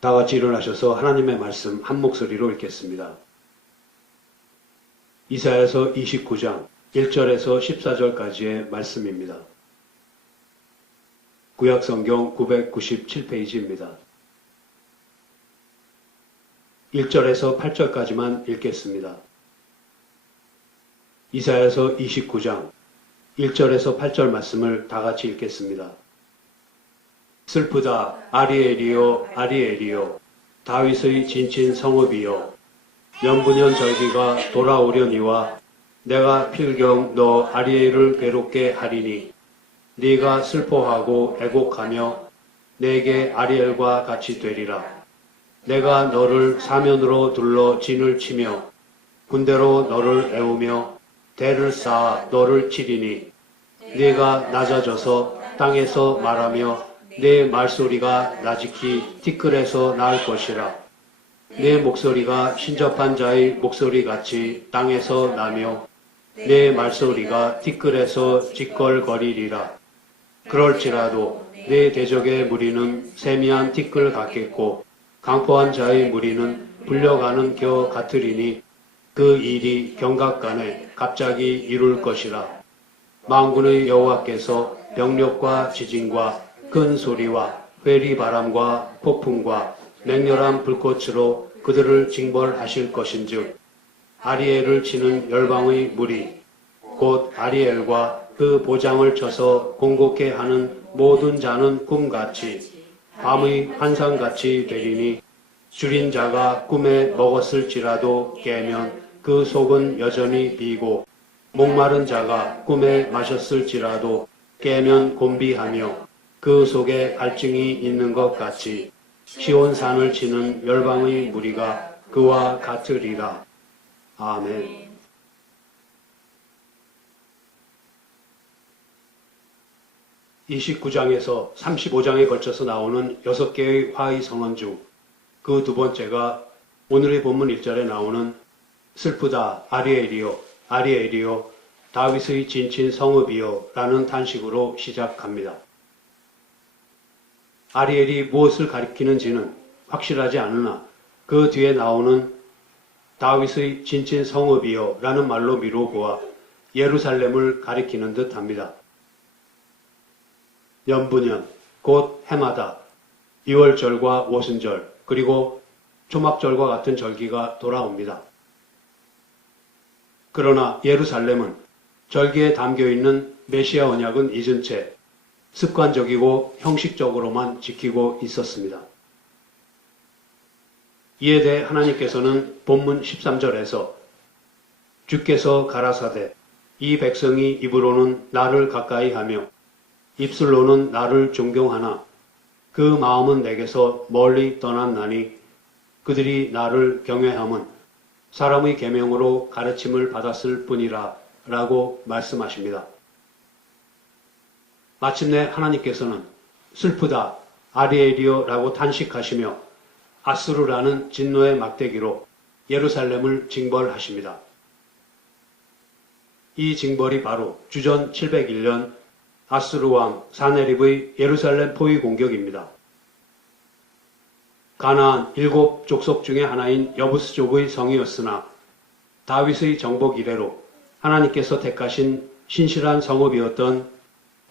다 같이 일어나셔서 하나님의 말씀 한 목소리로 읽겠습니다. 이사야서 29장 1절에서 14절까지의 말씀입니다. 구약성경 997페이지입니다. 1절에서 8절까지만 읽겠습니다. 이사야서 29장 1절에서 8절 말씀을 다 같이 읽겠습니다. 슬프다 아리엘이요 아리엘이요 다윗의 진친 성읍이요 연분연 절기가 돌아오려니와 내가 필경 너 아리엘을 괴롭게 하리니 네가 슬퍼하고 애곡하며 내게 아리엘과 같이 되리라. 내가 너를 사면으로 둘러 진을 치며 군대로 너를 애우며 대를 쌓아 너를 치리니 네가 낮아져서 땅에서 말하며 내 말소리가 나직히 티끌에서 나을 것이라. 내 목소리가 신접한 자의 목소리같이 땅에서 나며 내 말소리가 티끌에서 지껄거리리라. 그럴지라도 내 대적의 무리는 세미한 티끌 같겠고 강포한 자의 무리는 불려가는 겨 같으리니 그 일이 경각간에 갑자기 이룰 것이라. 만군의 여호와께서 병력과 지진과 큰 소리와 회리바람과 폭풍과 맹렬한 불꽃으로 그들을 징벌하실 것인즉 아리엘을 치는 열방의 무리 곧 아리엘과 그 보장을 쳐서 공곡해 하는 모든 자는 꿈같이 밤의 환상같이 되리니 줄인 자가 꿈에 먹었을지라도 깨면 그 속은 여전히 비고 목마른 자가 꿈에 마셨을지라도 깨면 곤비하며 그 속에 갈증이 있는 것 같이 시온산을 치는 열방의 무리가 그와 같으리라. 아멘. 이 29장에서 35장에 걸쳐서 나오는 6개의 화의 선언 중 그 두 번째가 오늘의 본문 1절에 나오는 슬프다 아리엘이요 아리엘이요 다윗의 진친 성읍이요 라는 탄식으로 시작합니다. 아리엘이 무엇을 가리키는지는 확실하지 않으나 그 뒤에 나오는 다윗의 진친 성읍이요 라는 말로 미루어 보아 예루살렘을 가리키는 듯 합니다. 연분연, 곧 해마다 2월절과 오순절, 그리고 초막절과 같은 절기가 돌아옵니다. 그러나 예루살렘은 절기에 담겨있는 메시아 언약은 잊은 채 습관적이고 형식적으로만 지키고 있었습니다. 이에 대해 하나님께서는 본문 13절에서 주께서 가라사대 이 백성이 입으로는 나를 가까이 하며 입술로는 나를 존경하나 그 마음은 내게서 멀리 떠났나니 그들이 나를 경외함은 사람의 계명으로 가르침을 받았을 뿐이라 라고 말씀하십니다. 마침내 하나님께서는 슬프다 아리엘이요 라고 탄식하시며 아수르라는 진노의 막대기로 예루살렘을 징벌하십니다. 이 징벌이 바로 주전 701년 아수르 왕 사네립의 예루살렘 포위 공격입니다. 가나안 7족속 중의 하나인 여부스족의 성이었으나 다윗의 정복 이래로 하나님께서 택하신 신실한 성읍이었던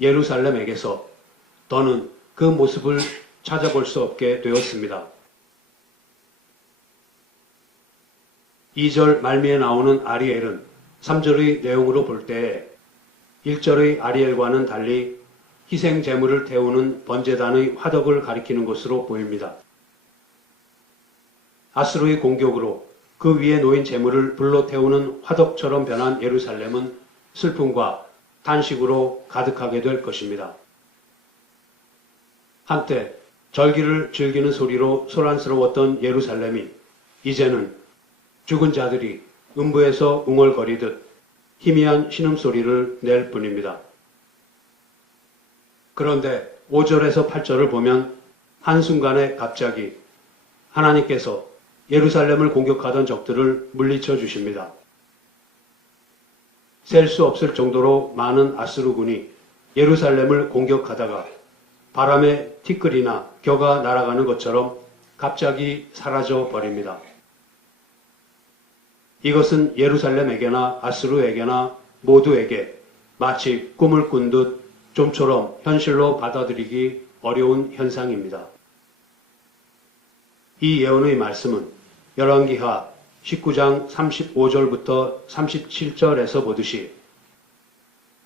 예루살렘에게서 더는 그 모습을 찾아볼 수 없게 되었습니다. 2절 말미에 나오는 아리엘은 3절의 내용으로 볼 때에 1절의 아리엘과는 달리 희생 제물을 태우는 번제단의 화덕을 가리키는 것으로 보입니다. 아수르의 공격으로 그 위에 놓인 제물을 불로 태우는 화덕처럼 변한 예루살렘은 슬픔과 탄식으로 가득하게 될 것입니다. 한때 절기를 즐기는 소리로 소란스러웠던 예루살렘이 이제는 죽은 자들이 음부에서 웅얼거리듯 희미한 신음소리를 낼 뿐입니다. 그런데 5절에서 8절을 보면 한순간에 갑자기 하나님께서 예루살렘을 공격하던 적들을 물리쳐 주십니다. 셀 수 없을 정도로 많은 아수르군이 예루살렘을 공격하다가 바람에 티끌이나 겨가 날아가는 것처럼 갑자기 사라져 버립니다. 이것은 예루살렘에게나 아수르에게나 모두에게 마치 꿈을 꾼 듯 좀처럼 현실로 받아들이기 어려운 현상입니다. 이 예언의 말씀은 열왕기하 19장 35절부터 37절에서 보듯이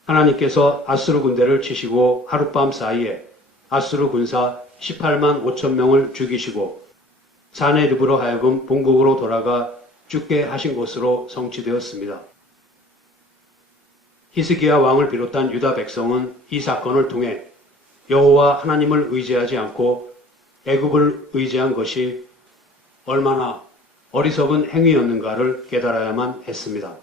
하나님께서 아수르 군대를 치시고 하룻밤 사이에 아수르 군사 18만 5천 명을 죽이시고 사네립으로 하여금 본국으로 돌아가 죽게 하신 것으로 성취되었습니다. 히스기야 왕을 비롯한 유다 백성은 이 사건을 통해 여호와 하나님을 의지하지 않고 애굽을 의지한 것이 얼마나 어리석은 행위였는가를 깨달아야만 했습니다.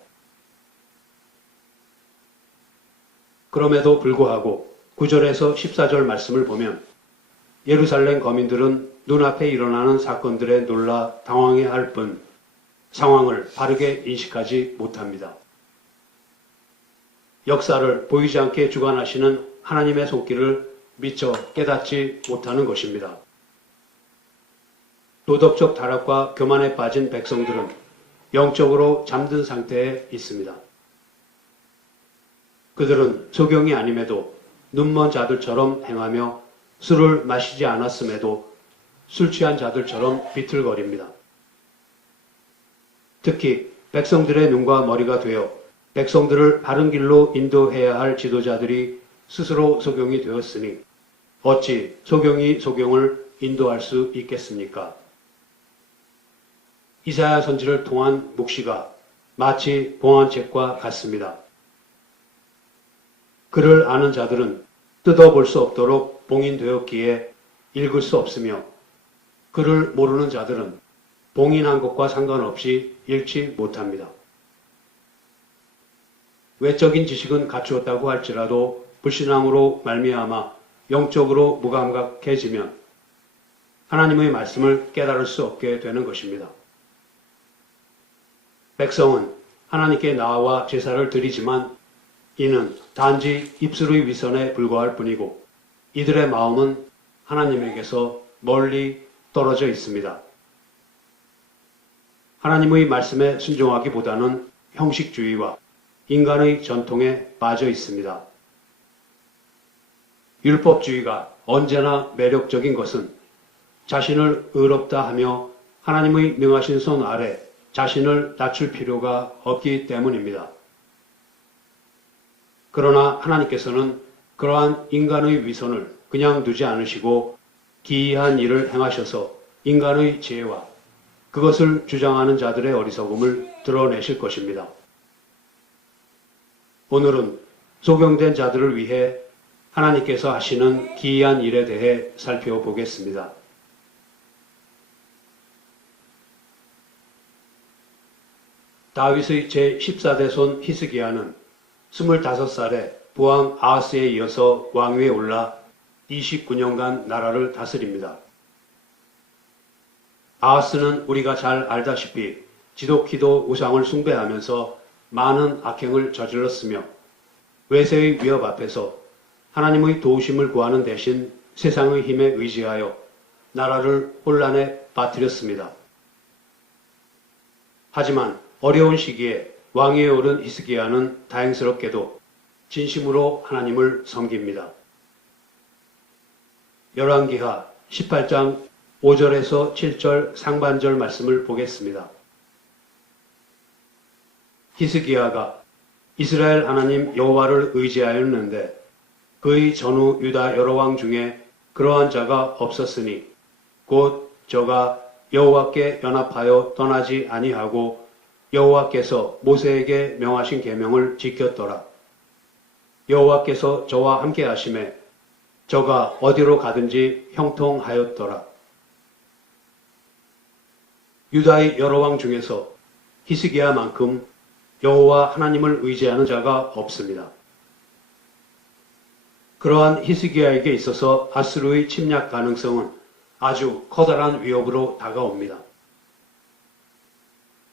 그럼에도 불구하고 9절에서 14절 말씀을 보면 예루살렘 거민들은 눈앞에 일어나는 사건들에 놀라 당황해할 뿐 상황을 바르게 인식하지 못합니다. 역사를 보이지 않게 주관하시는 하나님의 손길을 미처 깨닫지 못하는 것입니다. 도덕적 타락과 교만에 빠진 백성들은 영적으로 잠든 상태에 있습니다. 그들은 소경이 아님에도 눈먼 자들처럼 행하며 술을 마시지 않았음에도 술 취한 자들처럼 비틀거립니다. 특히 백성들의 눈과 머리가 되어 백성들을 바른 길로 인도해야 할 지도자들이 스스로 소경이 되었으니 어찌 소경이 소경을 인도할 수 있겠습니까? 이사야 선지를 통한 묵시가 마치 봉안책과 같습니다. 그를 아는 자들은 뜯어볼 수 없도록 봉인되었기에 읽을 수 없으며 그를 모르는 자들은 봉인한 것과 상관없이 읽지 못합니다. 외적인 지식은 갖추었다고 할지라도 불신앙으로 말미암아 영적으로 무감각해지면 하나님의 말씀을 깨달을 수 없게 되는 것입니다. 백성은 하나님께 나와 제사를 드리지만 이는 단지 입술의 위선에 불과할 뿐이고 이들의 마음은 하나님에게서 멀리 떨어져 있습니다. 하나님의 말씀에 순종하기보다는 형식주의와 인간의 전통에 빠져 있습니다. 율법주의가 언제나 매력적인 것은 자신을 의롭다 하며 하나님의 능하신 손 아래 자신을 낮출 필요가 없기 때문입니다. 그러나 하나님께서는 그러한 인간의 위선을 그냥 두지 않으시고 기이한 일을 행하셔서 인간의 지혜와 그것을 주장하는 자들의 어리석음을 드러내실 것입니다. 오늘은 소경된 자들을 위해 하나님께서 하시는 기이한 일에 대해 살펴보겠습니다. 다윗의 제14대 손 히스기야는 25살에 부왕 아하스에 이어서 왕위에 올라 29년간 나라를 다스립니다. 아하스는 우리가 잘 알다시피 지독히도 우상을 숭배하면서 많은 악행을 저질렀으며 외세의 위협 앞에서 하나님의 도우심을 구하는 대신 세상의 힘에 의지하여 나라를 혼란에 빠뜨렸습니다. 하지만 어려운 시기에 왕위에 오른 히스기야는 다행스럽게도 진심으로 하나님을 섬깁니다. 열왕기하 18장 5절에서 7절 상반절 말씀을 보겠습니다. 히스기야가 이스라엘 하나님 여호와를 의지하였는데 그의 전후 유다 여러 왕 중에 그러한 자가 없었으니 곧 저가 여호와께 연합하여 떠나지 아니하고 여호와께서 모세에게 명하신 계명을 지켰더라. 여호와께서 저와 함께 하심에 저가 어디로 가든지 형통하였더라. 유다의 여러 왕 중에서 히스기야만큼 여호와 하나님을 의지하는 자가 없습니다. 그러한 히스기야에게 있어서 아수르의 침략 가능성은 아주 커다란 위협으로 다가옵니다.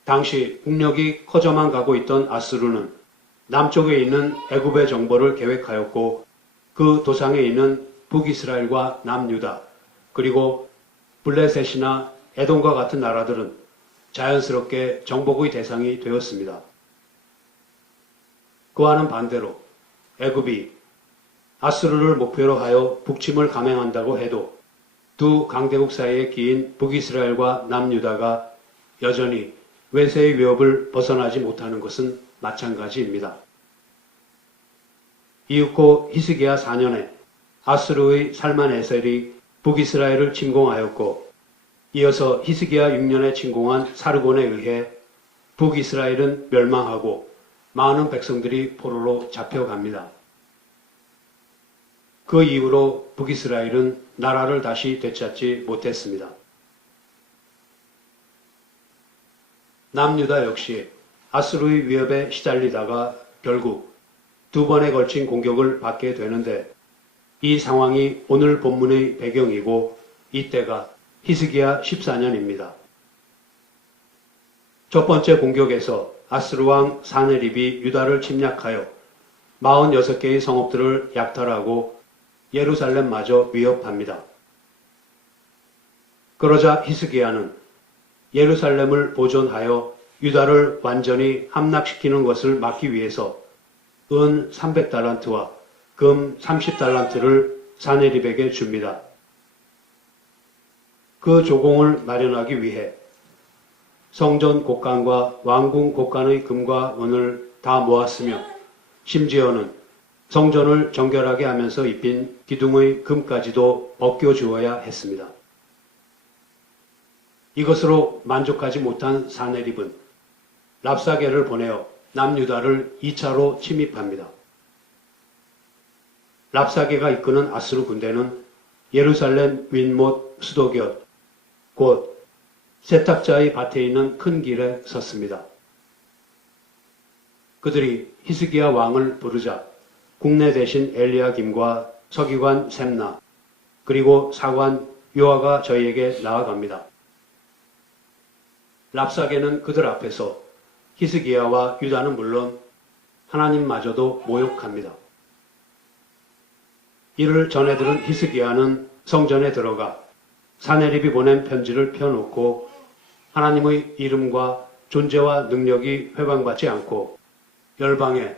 당시 국력이 커져만 가고 있던 아수르는 남쪽에 있는 애굽의 정벌을 계획하였고 그 도상에 있는 북이스라엘과 남유다 그리고 블레셋이나 에돔과 같은 나라들은 자연스럽게 정복의 대상이 되었습니다. 그와는 반대로 애굽이 아수르를 목표로 하여 북침을 감행한다고 해도 두 강대국 사이에 끼인 북이스라엘과 남유다가 여전히 외세의 위협을 벗어나지 못하는 것은 마찬가지입니다. 이윽고 히스기야 4년에 아수르의 살만에셀이 북이스라엘을 침공하였고 이어서 히스기야 6년에 침공한 사르곤에 의해 북이스라엘은 멸망하고 많은 백성들이 포로로 잡혀갑니다. 그 이후로 북이스라엘은 나라를 다시 되찾지 못했습니다. 남유다 역시 아수르의 위협에 시달리다가 결국 두 번에 걸친 공격을 받게 되는데 이 상황이 오늘 본문의 배경이고 이때가 히스기야 14년입니다. 첫 번째 공격에서 아수르 왕 사네립이 유다를 침략하여 46개의 성읍들을 약탈하고 예루살렘마저 위협합니다. 그러자 히스기야는 예루살렘을 보존하여 유다를 완전히 함락시키는 것을 막기 위해서 은 300달란트와 금 30달란트를 사네립에게 줍니다. 그 조공을 마련하기 위해 성전 곡간과 왕궁 곡간의 금과 은을 다 모았으며 심지어는 성전을 정결하게 하면서 입힌 기둥의 금까지도 벗겨주어야 했습니다. 이것으로 만족하지 못한 사네립은 랍사게를 보내어 남유다를 2차로 침입합니다. 랍사게가 이끄는 아수르 군대는 예루살렘 윗못 수도곁 곧 세탁자의 밭에 있는 큰 길에 섰습니다. 그들이 히스기야 왕을 부르자 국내 대신 엘리야김과 서기관 셈나 그리고 사관 요아가 저희에게 나아갑니다. 랍사게는 그들 앞에서 히스기야와 유다는 물론 하나님마저도 모욕합니다. 이를 전해들은 히스기야는 성전에 들어가 사네립이 보낸 편지를 펴놓고 하나님의 이름과 존재와 능력이 회방받지 않고 열방에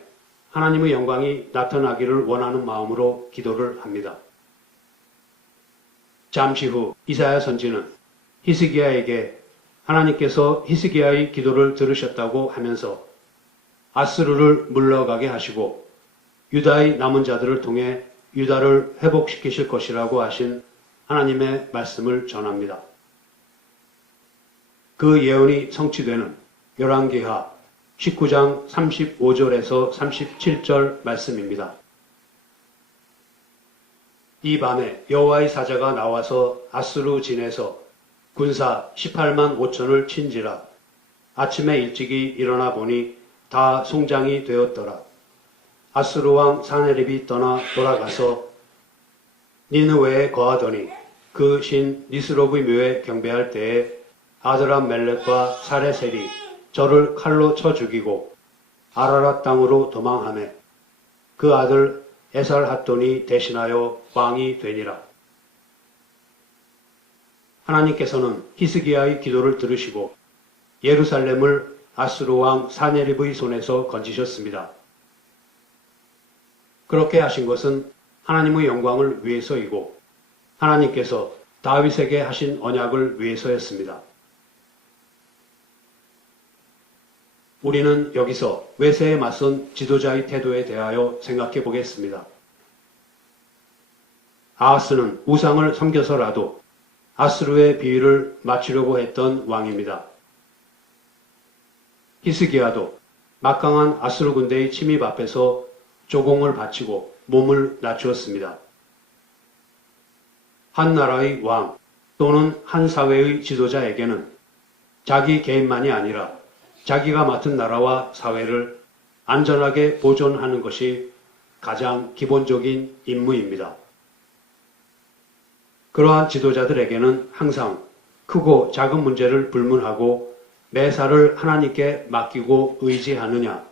하나님의 영광이 나타나기를 원하는 마음으로 기도를 합니다. 잠시 후 이사야 선지는 히스기야에게 하나님께서 히스기야의 기도를 들으셨다고 하면서 아수르를 물러가게 하시고 유다의 남은 자들을 통해 유다를 회복시키실 것이라고 하신 하나님의 말씀을 전합니다. 그 예언이 성취되는 열왕기하 19장 35절에서 37절 말씀입니다. 이 밤에 여호와의 사자가 나와서 아수르 진에서 군사 18만 5천을 친지라. 아침에 일찍이 일어나 보니 다 송장이 되었더라. 아수르 왕 사네립이 떠나 돌아가서 니느웨에 거하더니 그 신 니스롭의 묘에 경배할 때에 아드람 멜렉과 사레셀이 저를 칼로 쳐 죽이고 아라랏 땅으로 도망하매 그 아들 에살핫돈이 대신하여 왕이 되니라. 하나님께서는 히스기야의 기도를 들으시고 예루살렘을 아수르 왕 사네립의 손에서 건지셨습니다. 그렇게 하신 것은 하나님의 영광을 위해서이고 하나님께서 다윗에게 하신 언약을 위해서였습니다. 우리는 여기서 외세에 맞선 지도자의 태도에 대하여 생각해 보겠습니다. 아하스는 우상을 섬겨서라도 아수르의 비위를 맞추려고 했던 왕입니다. 히스기야도 막강한 아수르 군대의 침입 앞에서 조공을 바치고 몸을 낮추었습니다. 한 나라의 왕 또는 한 사회의 지도자에게는 자기 개인만이 아니라 자기가 맡은 나라와 사회를 안전하게 보존하는 것이 가장 기본적인 임무입니다. 그러한 지도자들에게는 항상 크고 작은 문제를 불문하고 매사를 하나님께 맡기고 의지하느냐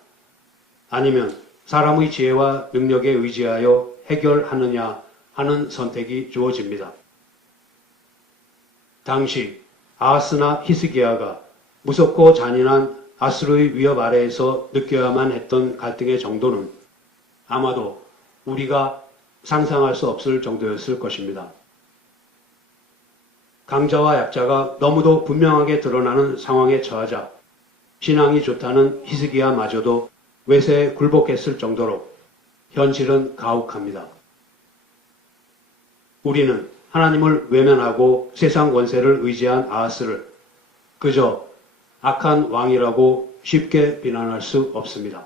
아니면 사람의 지혜와 능력에 의지하여 해결하느냐 하는 선택이 주어집니다. 당시 아하스나 히스기야가 무섭고 잔인한 아수르의 위협 아래에서 느껴야만 했던 갈등의 정도는 아마도 우리가 상상할 수 없을 정도였을 것입니다. 강자와 약자가 너무도 분명하게 드러나는 상황에 처하자 신앙이 좋다는 히스기야마저도 외세에 굴복했을 정도로 현실은 가혹합니다. 우리는 하나님을 외면하고 세상 권세를 의지한 아하스를 그저 악한 왕이라고 쉽게 비난할 수 없습니다.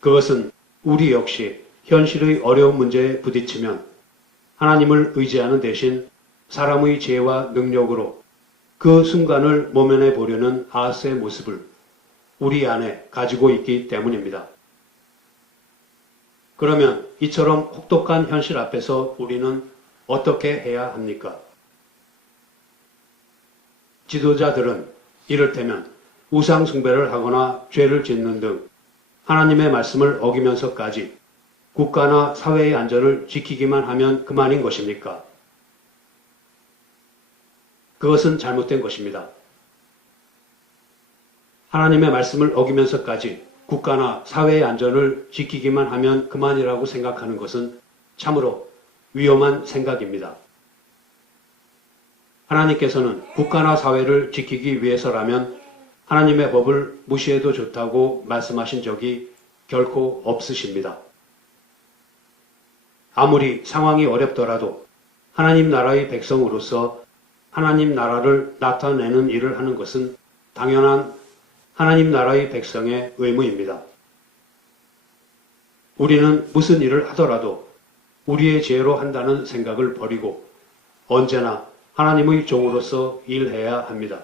그것은 우리 역시 현실의 어려운 문제에 부딪히면 하나님을 의지하는 대신 사람의 지혜와 능력으로 그 순간을 모면해 보려는 아하스의 모습을 우리 안에 가지고 있기 때문입니다. 그러면 이처럼 혹독한 현실 앞에서 우리는 어떻게 해야 합니까? 지도자들은 이를테면 우상 숭배를 하거나 죄를 짓는 등 하나님의 말씀을 어기면서까지 국가나 사회의 안전을 지키기만 하면 그만인 것입니까? 그것은 잘못된 것입니다. 하나님의 말씀을 어기면서까지 국가나 사회의 안전을 지키기만 하면 그만이라고 생각하는 것은 참으로 위험한 생각입니다. 하나님께서는 국가나 사회를 지키기 위해서라면 하나님의 법을 무시해도 좋다고 말씀하신 적이 결코 없으십니다. 아무리 상황이 어렵더라도 하나님 나라의 백성으로서 하나님 나라를 나타내는 일을 하는 것은 당연한 하나님 나라의 백성의 의무입니다. 우리는 무슨 일을 하더라도 우리의 지혜로 한다는 생각을 버리고 언제나 하나님의 종으로서 일해야 합니다.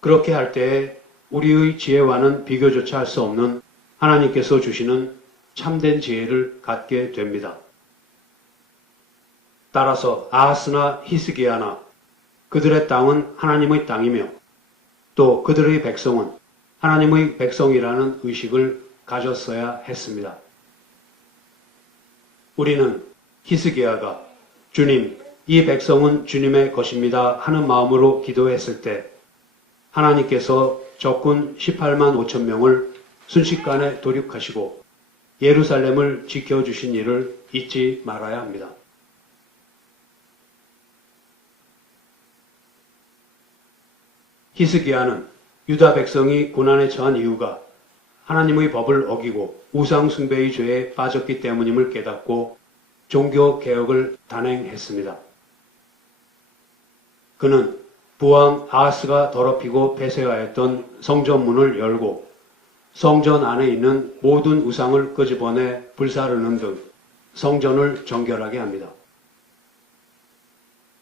그렇게 할 때에 우리의 지혜와는 비교조차 할 수 없는 하나님께서 주시는 참된 지혜를 갖게 됩니다. 따라서 아하스나 히스기야나 그들의 땅은 하나님의 땅이며 또 그들의 백성은 하나님의 백성이라는 의식을 가졌어야 했습니다. 우리는 히스기야가 주님, 이 백성은 주님의 것입니다 하는 마음으로 기도했을 때 하나님께서 적군 18만 5천 명을 순식간에 도륙하시고 예루살렘을 지켜주신 일을 잊지 말아야 합니다. 히스기야는 유다 백성이 고난에 처한 이유가 하나님의 법을 어기고 우상 숭배의 죄에 빠졌기 때문임을 깨닫고 종교 개혁을 단행했습니다. 그는 부왕 아하스가 더럽히고 폐쇄하였던 성전문을 열고 성전 안에 있는 모든 우상을 끄집어내 불사르는 등 성전을 정결하게 합니다.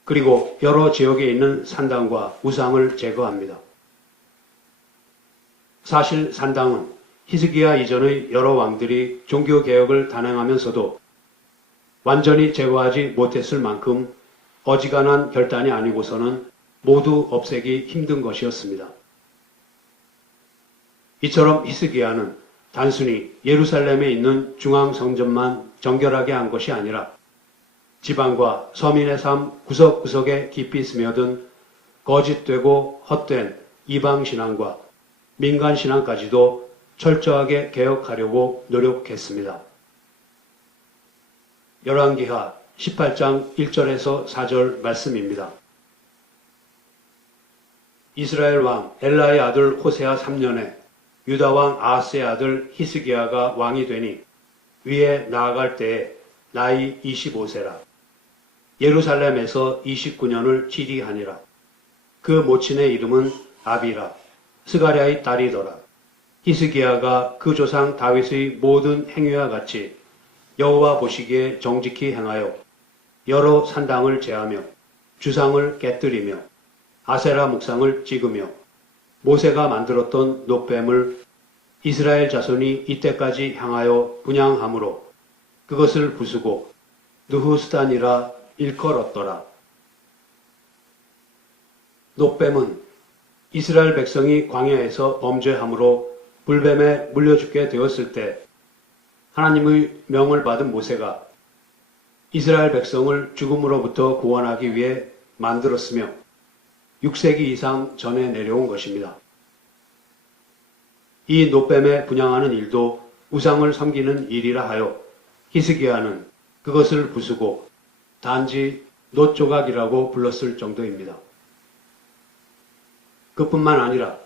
그리고 여러 지역에 있는 산당과 우상을 제거합니다. 사실 산당은 히스기야 이전의 여러 왕들이 종교개혁을 단행하면서도 완전히 제거하지 못했을 만큼 어지간한 결단이 아니고서는 모두 없애기 힘든 것이었습니다. 이처럼 히스기야는 단순히 예루살렘에 있는 중앙성전만 정결하게 한 것이 아니라 지방과 서민의 삶 구석구석에 깊이 스며든 거짓되고 헛된 이방신앙과 민간신앙까지도 철저하게 개혁하려고 노력했습니다. 열왕기하 18장 1절에서 4절 말씀입니다. 이스라엘 왕 엘라의 아들 호세아 3년에 유다 왕 아하스의 아들 히스기야가 왕이 되니 위에 나아갈 때에 나이 25세라. 예루살렘에서 29년을 치리하니라. 그 모친의 이름은 아비라. 스가랴의 딸이더라. 히스기야가 그 조상 다윗의 모든 행위와 같이 여호와 보시기에 정직히 행하여 여러 산당을 제하며 주상을 깨뜨리며 아세라 목상을 찍으며 모세가 만들었던 놋뱀을 이스라엘 자손이 이때까지 향하여 분향함으로 그것을 부수고 느후스단이라 일컬었더라. 놋뱀은 이스라엘 백성이 광야에서 범죄함으로 불뱀에 물려 죽게 되었을 때 하나님의 명을 받은 모세가 이스라엘 백성을 죽음으로부터 구원하기 위해 만들었으며 6세기 이상 전에 내려온 것입니다. 이 노뱀에 분향하는 일도 우상을 섬기는 일이라 하여 히스기야는 그것을 부수고 단지 놋조각이라고 불렀을 정도입니다. 그뿐만 아니라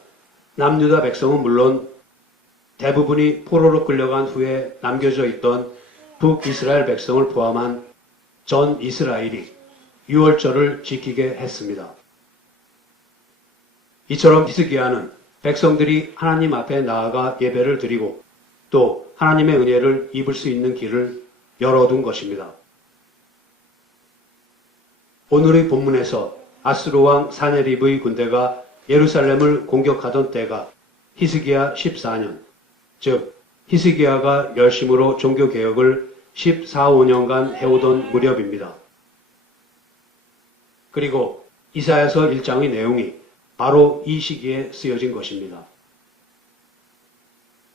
남유다 백성은 물론 대부분이 포로로 끌려간 후에 남겨져 있던 북이스라엘 백성을 포함한 전 이스라엘이 유월절을 지키게 했습니다. 이처럼 히스기야는 백성들이 하나님 앞에 나아가 예배를 드리고 또 하나님의 은혜를 입을 수 있는 길을 열어둔 것입니다. 오늘의 본문에서 아스루 왕 사네립의 군대가 예루살렘을 공격하던 때가 히스기야 14년, 즉 히스기야가 열심으로 종교개혁을 14, 5년간 해오던 무렵입니다. 그리고 이사야서 1장의 내용이 바로 이 시기에 쓰여진 것입니다.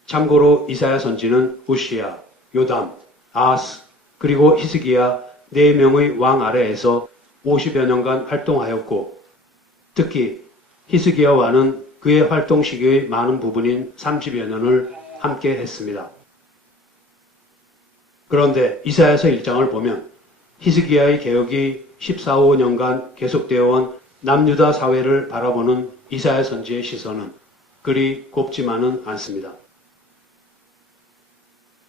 참고로 이사야 선지는 우시야, 요담, 아하스, 그리고 히스기야 4명의 왕 아래에서 50여 년간 활동하였고 특히 히스기야 왕은 그의 활동 시기의 많은 부분인 30여 년을 함께 했습니다. 그런데 이사야서 1장을 보면 히스기야의 개혁이 14, 5년간 계속되어 온 남유다 사회를 바라보는 이사야 선지의 시선은 그리 곱지만은 않습니다.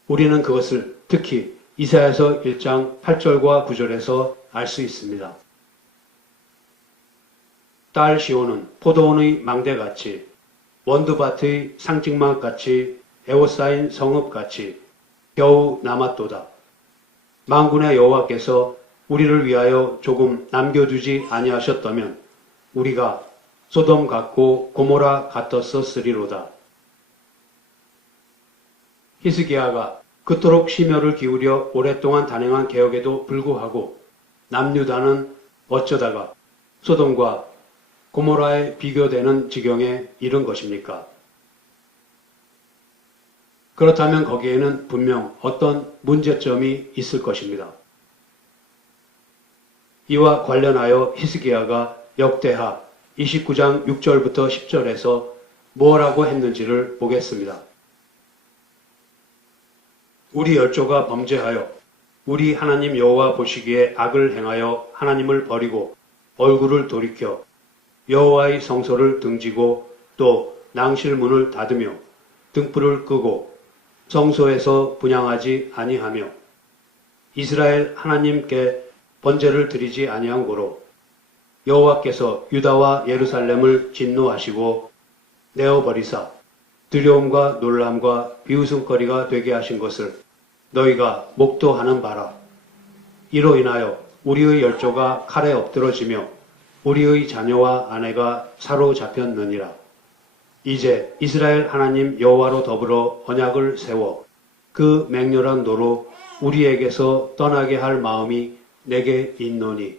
우리는 그것을 특히 이사야서 1장 8절과 9절에서 알 수 있습니다. 딸 시온은 포도원의 망대같이 원두밭의 상직막같이 에워싸인 성읍같이 겨우 남았도다. 만군의 여호와께서 우리를 위하여 조금 남겨두지 아니하셨다면 우리가 소돔 같고 고모라 같았었으리로다. 히스기야가 그토록 심혈을 기울여 오랫동안 단행한 개혁에도 불구하고 남유다는 어쩌다가 소돔과 고모라에 비교되는 지경에 이른 것입니까? 그렇다면 거기에는 분명 어떤 문제점이 있을 것입니다. 이와 관련하여 히스기야가 역대하 29장 6절부터 10절에서 뭐라고 했는지를 보겠습니다. 우리 열조가 범죄하여 우리 하나님 여호와 보시기에 악을 행하여 하나님을 버리고 얼굴을 돌이켜 여호와의 성소를 등지고 또 낭실문을 닫으며 등불을 끄고 성소에서 분향하지 아니하며 이스라엘 하나님께 번제를 드리지 아니한 고로 여호와께서 유다와 예루살렘을 진노하시고 내어버리사 두려움과 놀람과 비웃음거리가 되게 하신 것을 너희가 목도하는 바라. 이로 인하여 우리의 열조가 칼에 엎드러지며 우리의 자녀와 아내가 사로잡혔느니라. 이제 이스라엘 하나님 여호와로 더불어 언약을 세워 그 맹렬한 도로 우리에게서 떠나게 할 마음이 내게 있노니.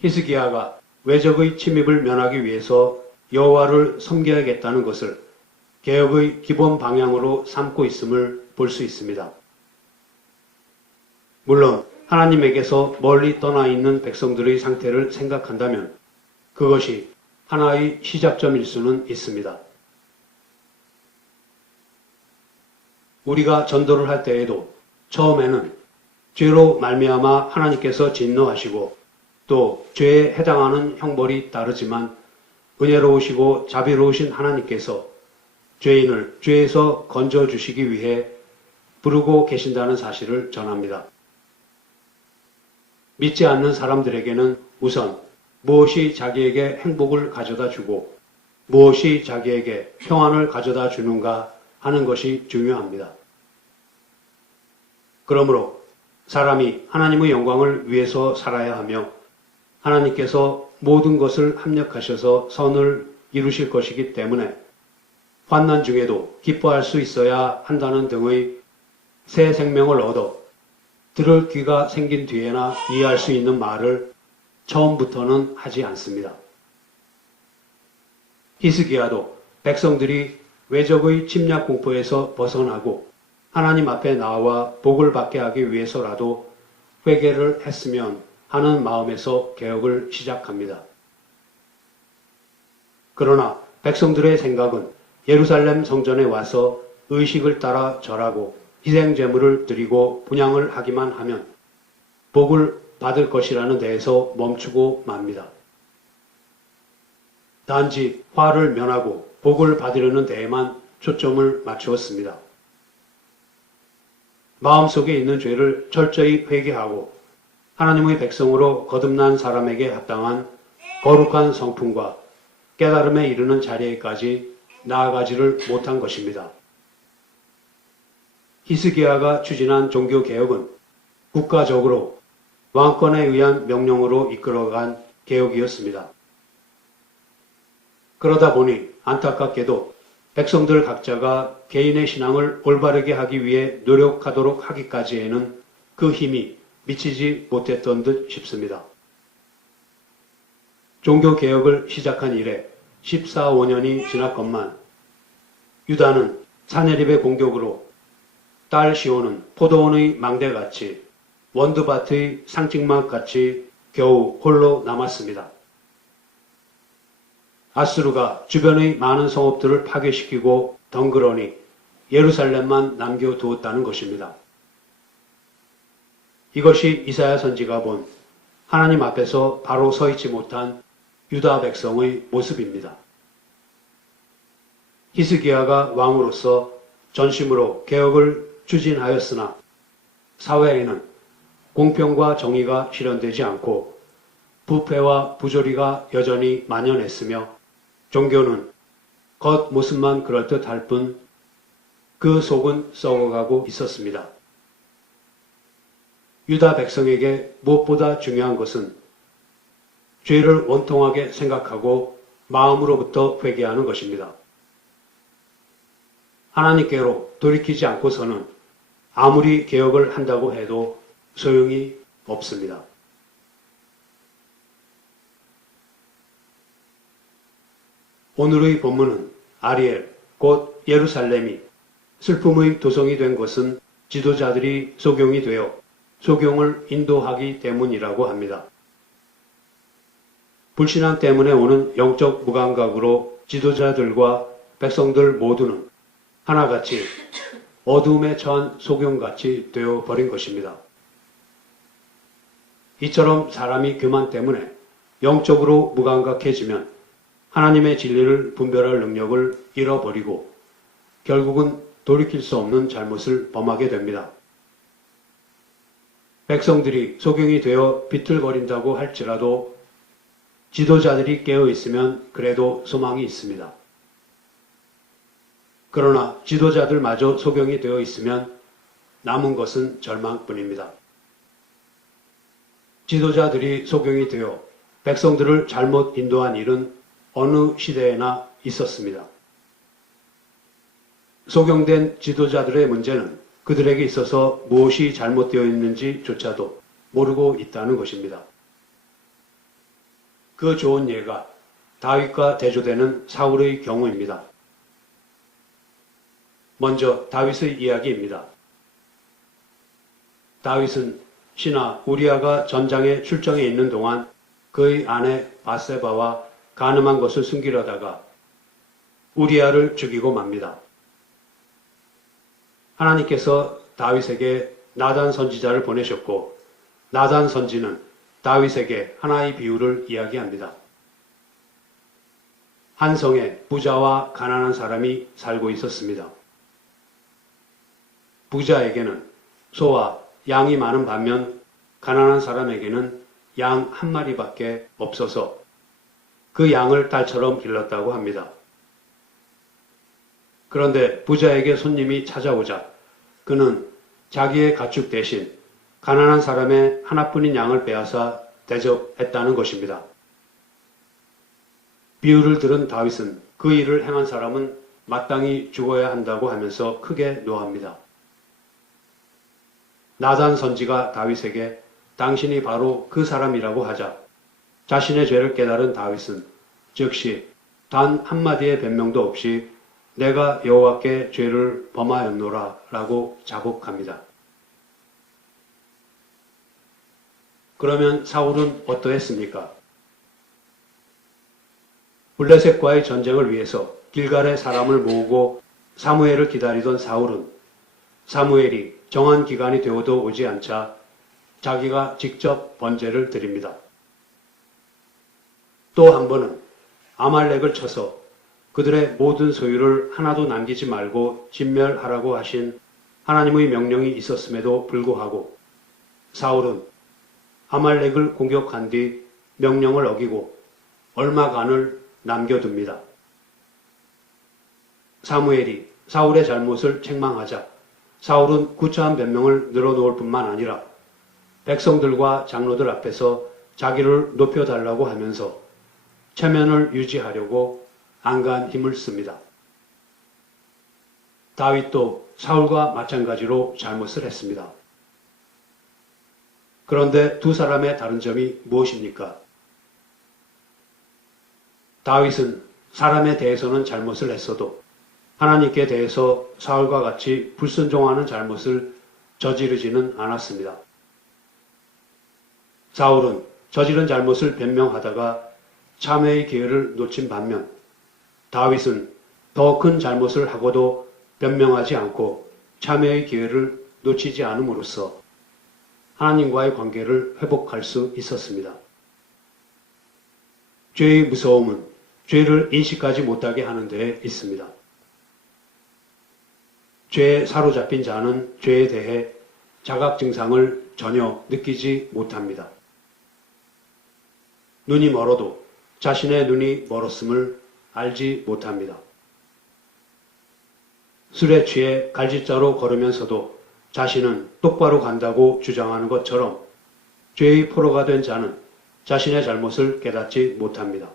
히스기야가 외적의 침입을 면하기 위해서 여호와를 섬겨야겠다는 것을 개혁의 기본 방향으로 삼고 있음을 볼 수 있습니다. 물론 하나님에게서 멀리 떠나 있는 백성들의 상태를 생각한다면 그것이 하나의 시작점일 수는 있습니다. 우리가 전도를 할 때에도 처음에는 죄로 말미암아 하나님께서 진노하시고 또 죄에 해당하는 형벌이 따르지만 은혜로우시고 자비로우신 하나님께서 죄인을 죄에서 건져주시기 위해 부르고 계신다는 사실을 전합니다. 믿지 않는 사람들에게는 우선 무엇이 자기에게 행복을 가져다 주고 무엇이 자기에게 평안을 가져다 주는가 하는 것이 중요합니다. 그러므로 사람이 하나님의 영광을 위해서 살아야 하며 하나님께서 모든 것을 합력하셔서 선을 이루실 것이기 때문에 환난 중에도 기뻐할 수 있어야 한다는 등의 새 생명을 얻어 들을 귀가 생긴 뒤에나 이해할 수 있는 말을 처음부터는 하지 않습니다. 히스기야도 백성들이 외적의 침략 공포에서 벗어나고 하나님 앞에 나와 복을 받게 하기 위해서라도 회개를 했으면 하는 마음에서 개혁을 시작합니다. 그러나 백성들의 생각은 예루살렘 성전에 와서 의식을 따라 절하고 희생 제물을 드리고 분향을 하기만 하면 복을 받을 것이라는 데에서 멈추고 맙니다. 단지 화를 면하고 복을 받으려는 데에만 초점을 맞추었습니다. 마음속에 있는 죄를 철저히 회개하고 하나님의 백성으로 거듭난 사람에게 합당한 거룩한 성품과 깨달음에 이르는 자리에까지 나아가지를 못한 것입니다. 히스기야가 추진한 종교개혁은 국가적으로 왕권에 의한 명령으로 이끌어간 개혁이었습니다. 그러다 보니 안타깝게도 백성들 각자가 개인의 신앙을 올바르게 하기 위해 노력하도록 하기까지에는 그 힘이 미치지 못했던 듯 싶습니다. 종교개혁을 시작한 이래 14, 5년이 지났건만 유다는 사내립의 공격으로 딸 시온은 포도원의 망대같이 원두밭의 상직막같이 겨우 홀로 남았습니다. 아수르가 주변의 많은 성읍들을 파괴시키고 덩그러니 예루살렘만 남겨두었다는 것입니다. 이것이 이사야 선지가 본 하나님 앞에서 바로 서 있지 못한 유다 백성의 모습입니다. 히스기야가 왕으로서 전심으로 개혁을 추진하였으나 사회에는 공평과 정의가 실현되지 않고 부패와 부조리가 여전히 만연했으며 종교는 겉모습만 그럴듯할 뿐 그 속은 썩어가고 있었습니다. 유다 백성에게 무엇보다 중요한 것은 죄를 원통하게 생각하고 마음으로부터 회개하는 것입니다. 하나님께로 돌이키지 않고서는 아무리 개혁을 한다고 해도 소용이 없습니다. 오늘의 본문은 아리엘, 곧 예루살렘이 슬픔의 도성이 된 것은 지도자들이 소경이 되어 소경을 인도하기 때문이라고 합니다. 불신앙 때문에 오는 영적 무감각으로 지도자들과 백성들 모두는 하나같이 어둠에 처한 소경같이 되어버린 것입니다. 이처럼 사람이 교만 때문에 영적으로 무감각해지면 하나님의 진리를 분별할 능력을 잃어버리고 결국은 돌이킬 수 없는 잘못을 범하게 됩니다. 백성들이 소경이 되어 비틀거린다고 할지라도 지도자들이 깨어 있으면 그래도 소망이 있습니다. 그러나 지도자들마저 소경이 되어 있으면 남은 것은 절망뿐입니다. 지도자들이 소경이 되어 백성들을 잘못 인도한 일은 어느 시대에나 있었습니다. 소경된 지도자들의 문제는 그들에게 있어서 무엇이 잘못되어 있는지조차도 모르고 있다는 것입니다. 그 좋은 예가 다윗과 대조되는 사울의 경우입니다. 먼저 다윗의 이야기입니다. 다윗은 신하 우리아가 전장에 출정해 있는 동안 그의 아내 바세바와 간음한 것을 숨기려다가 우리아를 죽이고 맙니다. 하나님께서 다윗에게 나단 선지자를 보내셨고 나단 선지는 다윗에게 하나의 비유를 이야기합니다. 한 성에 부자와 가난한 사람이 살고 있었습니다. 부자에게는 소와 양이 많은 반면 가난한 사람에게는 양 한 마리밖에 없어서 그 양을 딸처럼 길렀다고 합니다. 그런데 부자에게 손님이 찾아오자 그는 자기의 가축 대신 가난한 사람의 하나뿐인 양을 빼앗아 대접했다는 것입니다. 비유를 들은 다윗은 그 일을 행한 사람은 마땅히 죽어야 한다고 하면서 크게 노합니다. 나단 선지가 다윗에게 당신이 바로 그 사람이라고 하자 자신의 죄를 깨달은 다윗은 즉시 단 한마디의 변명도 없이 내가 여호와께 죄를 범하였노라 라고 자복합니다. 그러면 사울은 어떠했습니까? 블레셋과의 전쟁을 위해서 길갈에 사람을 모으고 사무엘을 기다리던 사울은 사무엘이 정한 기간이 되어도 오지 않자 자기가 직접 번제를 드립니다. 또 한 번은 아말렉을 쳐서 그들의 모든 소유를 하나도 남기지 말고 진멸하라고 하신 하나님의 명령이 있었음에도 불구하고 사울은 아말렉을 공격한 뒤 명령을 어기고 얼마간을 남겨둡니다. 사무엘이 사울의 잘못을 책망하자 사울은 구차한 변명을 늘어놓을 뿐만 아니라 백성들과 장로들 앞에서 자기를 높여달라고 하면서 체면을 유지하려고 안간 힘을 씁니다. 다윗도 사울과 마찬가지로 잘못을 했습니다. 그런데 두 사람의 다른 점이 무엇입니까? 다윗은 사람에 대해서는 잘못을 했어도 하나님께 대해서 사울과 같이 불순종하는 잘못을 저지르지는 않았습니다. 사울은 저지른 잘못을 변명하다가 참회의 기회를 놓친 반면 다윗은 더 큰 잘못을 하고도 변명하지 않고 참회의 기회를 놓치지 않음으로써 하나님과의 관계를 회복할 수 있었습니다. 죄의 무서움은 죄를 인식하지 못하게 하는 데에 있습니다. 죄에 사로잡힌 자는 죄에 대해 자각 증상을 전혀 느끼지 못합니다. 눈이 멀어도 자신의 눈이 멀었음을 알지 못합니다. 술에 취해 갈짓자로 걸으면서도 자신은 똑바로 간다고 주장하는 것처럼 죄의 포로가 된 자는 자신의 잘못을 깨닫지 못합니다.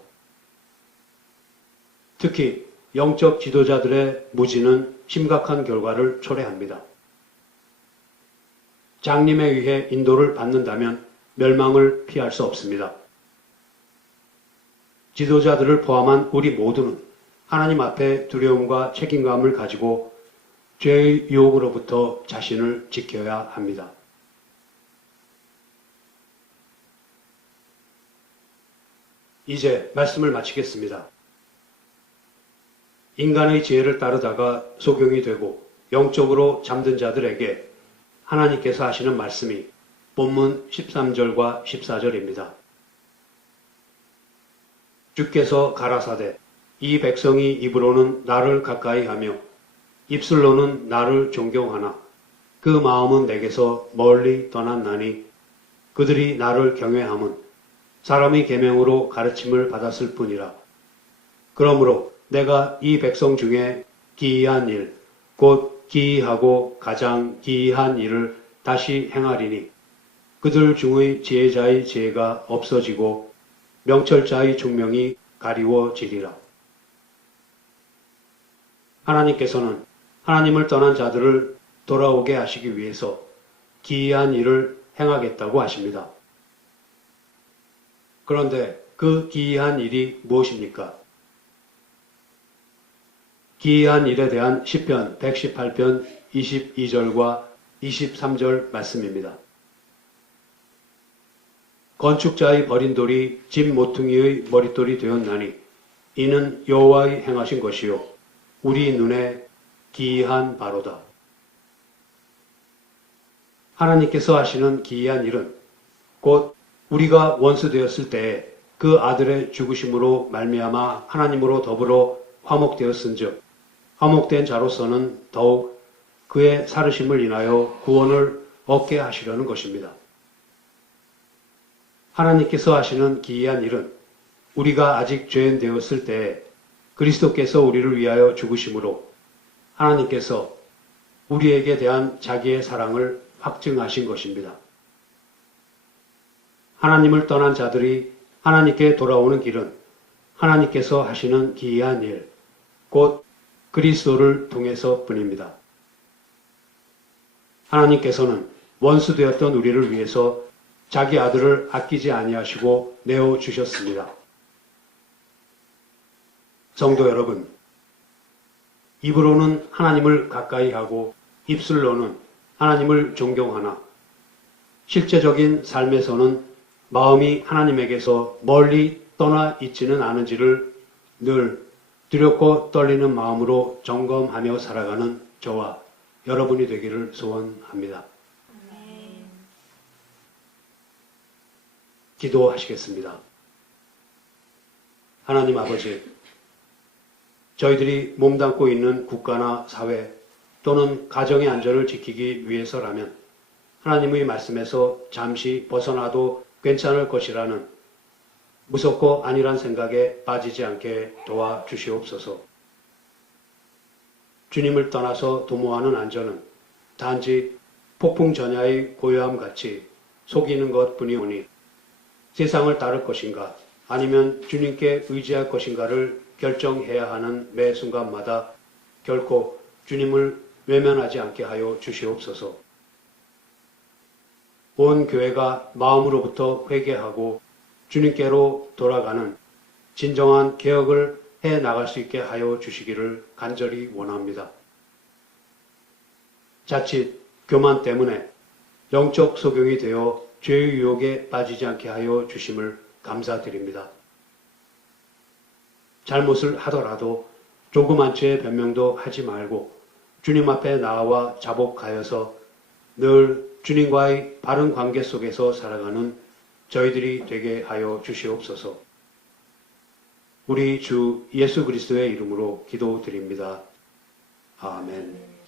특히 영적 지도자들의 무지는 심각한 결과를 초래합니다. 장님에 의해 인도를 받는다면 멸망을 피할 수 없습니다. 지도자들을 포함한 우리 모두는 하나님 앞에 두려움과 책임감을 가지고 죄의 유혹으로부터 자신을 지켜야 합니다. 이제 말씀을 마치겠습니다. 인간의 지혜를 따르다가 소경이 되고 영적으로 잠든 자들에게 하나님께서 하시는 말씀이 본문 13절과 14절입니다. 주께서 가라사대 이 백성이 입으로는 나를 가까이 하며 입술로는 나를 존경하나 그 마음은 내게서 멀리 떠났나니 그들이 나를 경외함은 사람의 계명으로 가르침을 받았을 뿐이라. 그러므로 내가 이 백성 중에 기이한 일, 곧 기이하고 가장 기이한 일을 다시 행하리니 그들 중의 지혜자의 지혜가 없어지고 명철자의 총명이 가리워지리라. 하나님께서는 하나님을 떠난 자들을 돌아오게 하시기 위해서 기이한 일을 행하겠다고 하십니다. 그런데 그 기이한 일이 무엇입니까? 기이한 일에 대한 시편 118편 22절과 23절 말씀입니다. 건축자의 버린 돌이 집 모퉁이의 머릿돌이 되었나니 이는 여호와의 행하신 것이요 우리 눈에 기이한 바로다. 하나님께서 하시는 기이한 일은 곧 우리가 원수 되었을 때에 그 아들의 죽으심으로 말미암아 하나님으로 더불어 화목되었은즉 화목된 자로서는 더욱 그의 살으심을 인하여 구원을 얻게 하시려는 것입니다. 하나님께서 하시는 기이한 일은 우리가 아직 죄인 되었을 때에 그리스도께서 우리를 위하여 죽으심으로 하나님께서 우리에게 대한 자기의 사랑을 확증하신 것입니다. 하나님을 떠난 자들이 하나님께 돌아오는 길은 하나님께서 하시는 기이한 일, 곧 그리스도를 통해서 뿐입니다. 하나님께서는 원수 되었던 우리를 위해서 자기 아들을 아끼지 아니하시고 내어주셨습니다. 성도 여러분, 입으로는 하나님을 가까이 하고 입술로는 하나님을 존경하나 실제적인 삶에서는 마음이 하나님에게서 멀리 떠나 있지는 않은지를 늘 두렵고 떨리는 마음으로 점검하며 살아가는 저와 여러분이 되기를 소원합니다. 기도하시겠습니다. 하나님 아버지, 저희들이 몸담고 있는 국가나 사회 또는 가정의 안전을 지키기 위해서라면 하나님의 말씀에서 잠시 벗어나도 괜찮을 것이라는 무섭고 아니란 생각에 빠지지 않게 도와주시옵소서. 주님을 떠나서 도모하는 안전은 단지 폭풍 전야의 고요함 같이 속이는 것뿐이오니 세상을 따를 것인가 아니면 주님께 의지할 것인가를 결정해야 하는 매 순간마다 결코 주님을 외면하지 않게 하여 주시옵소서. 온 교회가 마음으로부터 회개하고 주님께로 돌아가는 진정한 개혁을 해 나갈 수 있게 하여 주시기를 간절히 원합니다. 자칫 교만 때문에 영적 소경이 되어 죄의 유혹에 빠지지 않게 하여 주심을 감사드립니다. 잘못을 하더라도 조그만 죄의 변명도 하지 말고 주님 앞에 나와 자복하여서 늘 주님과의 바른 관계 속에서 살아가는 저희들이 되게 하여 주시옵소서. 우리 주 예수 그리스도의 이름으로 기도드립니다. 아멘.